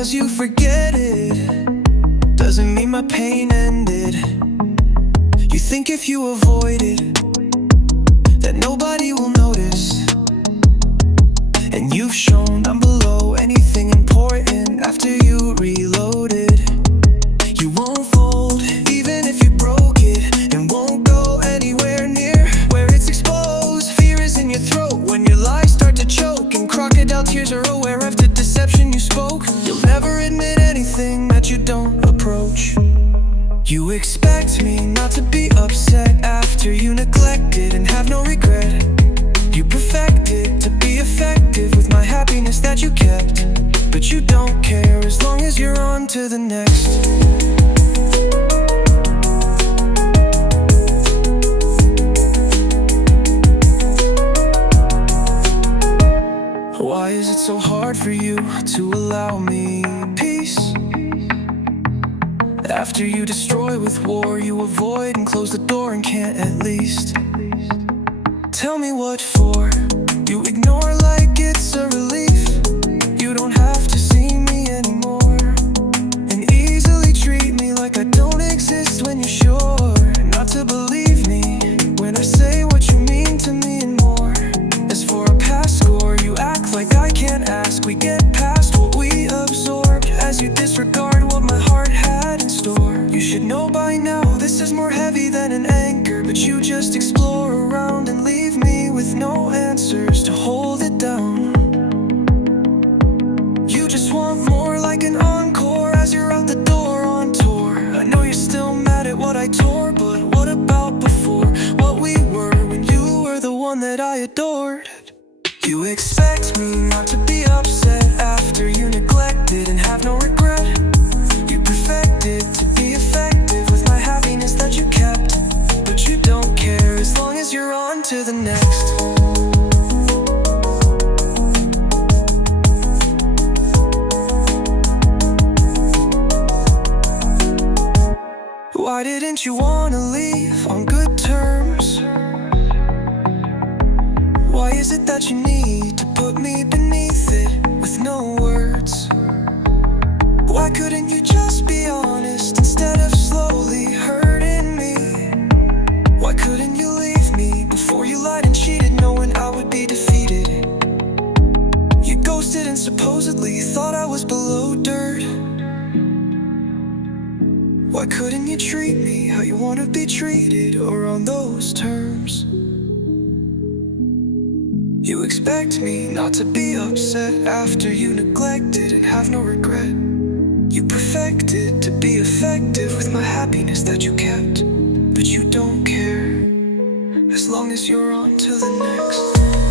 because you forget it doesn't mean my pain ended. You think if you avoid it that nobody will notice, and you've shown I'm below anything important after you reloaded. You won't fold even if you broke it, and won't go anywhere near where it's exposed. Fear is in your throat when your lies start to choke, and crocodile tears are aware of the deception you spoke. You'll never admit anything that you don't approach. You expect me not to be upset after you neglected and have no regret. You perfected to be effective with my happiness that you kept, but you don't care as long as you're on to the next. Why is it so hard for you to allow me peace? After you destroy with war, you avoid and close the door and can't at least tell me what for. You ignore like it's a relief. You don't have to see me anymore, and easily treat me like I don't exist when you're sure not to believe me when I say what you mean to me and more. As for a past score, you act like I can't ask. We get past what we absorbed as you disregard what my heart had in store. You should know by now this is more heavy than an anchor, but you just explore around and leave me with no answers to hold it down. You just want more, like an encore as you're out the door on tour. I know you're still mad at what I tore, but what about before? What we were when you were the one that I adored. You expect me not to be upset after you neglected and have no regret. You perfected to be effective with my happiness that you kept, but you don't care as long as you're on to the next. Why didn't you wanna leave on good terms? Why is it that you need to put me beneath it with no words? Why couldn't you just be honest instead of slowly hurting me? Why couldn't you leave me before you lied and cheated, knowing I would be defeated? You ghosted and supposedly thought I was below dirt. Why couldn't you treat me how you want to be treated, or on those terms? You expect me not to be upset after you neglected and have no regret. You perfected to be effective with my happiness that you kept, but you don't care as long as you're on to the next.